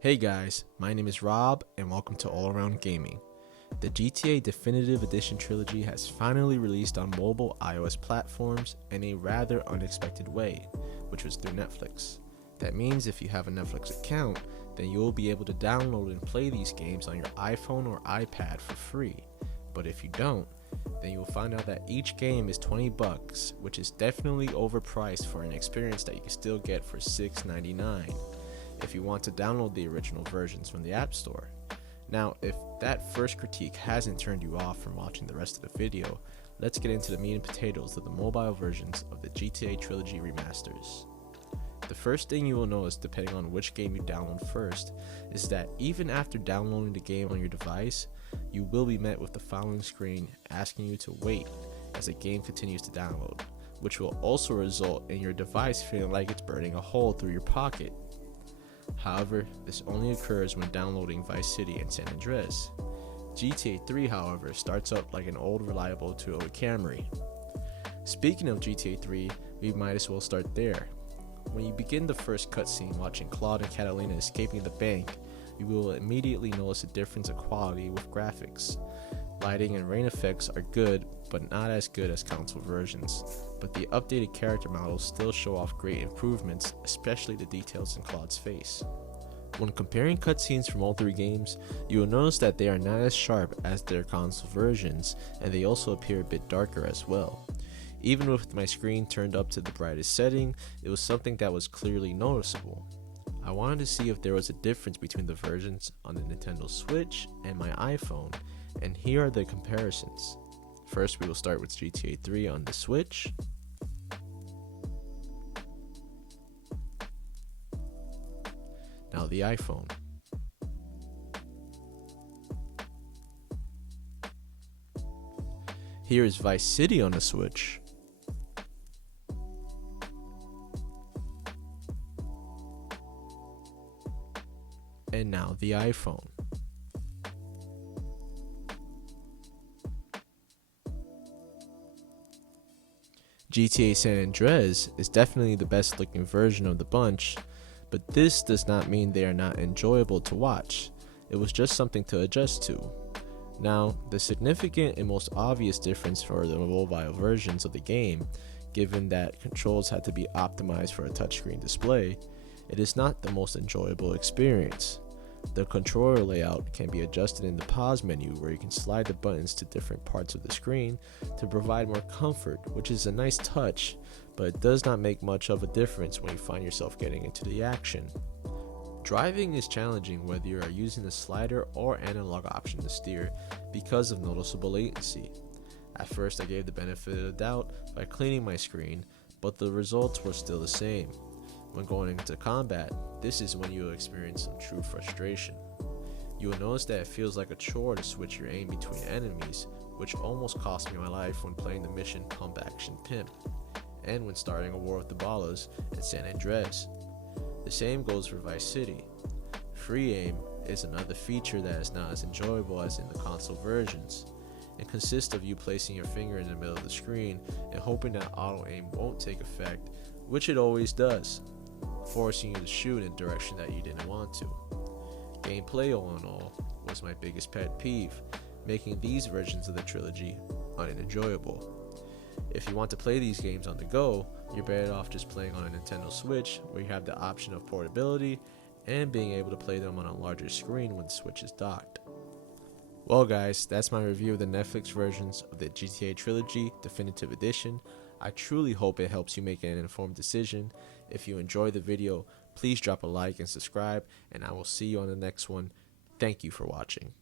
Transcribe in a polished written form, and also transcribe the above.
Hey guys, my name is Rob and welcome to All Around Gaming. The GTA Definitive Edition Trilogy has finally released on mobile iOS platforms in a rather unexpected way, which was through Netflix. That means if you have a Netflix account, then you will be able to download and play these games on your iPhone or iPad for free. But if you don't, then you will find out that each game is $20, which is definitely overpriced for an experience that you can still get for $6.99 if you want to download the original versions from the App Store. Now, if that first critique hasn't turned you off from watching the rest of the video, let's get into the meat and potatoes of the mobile versions of the GTA Trilogy remasters. The first thing you will notice, depending on which game you download first, is that even after downloading the game on your device, you will be met with the following screen asking you to wait as the game continues to download, which will also result in your device feeling like it's burning a hole through your pocket. However, this only occurs when downloading Vice City and San Andreas. GTA 3, however, starts up like an old reliable Toyota Camry. Speaking of GTA 3, we might as well start there. When you begin the first cutscene watching Claude and Catalina escaping the bank, you will immediately notice a difference of quality with graphics. Lighting and rain effects are good, but not as good as console versions, but the updated character models still show off great improvements, especially the details in Claude's face. When comparing cutscenes from all three games, you will notice that they are not as sharp as their console versions, and they also appear a bit darker as well. Even with my screen turned up to the brightest setting, it was something that was clearly noticeable. I wanted to see if there was a difference between the versions on the Nintendo Switch and my iPhone, and here are the comparisons. First, we will start with GTA 3 on the Switch. Now the iPhone. Here is Vice City on the Switch. And now the iPhone. GTA San Andreas is definitely the best looking version of the bunch, but this does not mean they are not enjoyable to watch. It was just something to adjust to. Now, the significant and most obvious difference for the mobile versions of the game, given that controls had to be optimized for a touchscreen display, it is not the most enjoyable experience. The controller layout can be adjusted in the pause menu, where you can slide the buttons to different parts of the screen to provide more comfort, which is a nice touch, but it does not make much of a difference when you find yourself getting into the action. Driving is challenging whether you are using the slider or analog option to steer because of noticeable latency. At first I gave the benefit of the doubt by cleaning my screen, but the results were still the same. When going into combat, this is when you will experience some true frustration. You will notice that it feels like a chore to switch your aim between enemies, which almost cost me my life when playing the mission Pump Action Pimp, and when starting a war with the Ballas in San Andreas. The same goes for Vice City. Free aim is another feature that is not as enjoyable as in the console versions. It consists of you placing your finger in the middle of the screen and hoping that auto aim won't take effect, which it always does, forcing you to shoot in a direction that you didn't want to. Gameplay, all in all, was my biggest pet peeve, making these versions of the trilogy unenjoyable. If you want to play these games on the go, you're better off just playing on a Nintendo Switch, where you have the option of portability and being able to play them on a larger screen when the Switch is docked. Well guys, that's my review of the Netflix versions of the GTA Trilogy Definitive Edition. I truly hope it helps you make an informed decision. If you enjoyed the video, please drop a like and subscribe, and I will see you on the next one. Thank you for watching.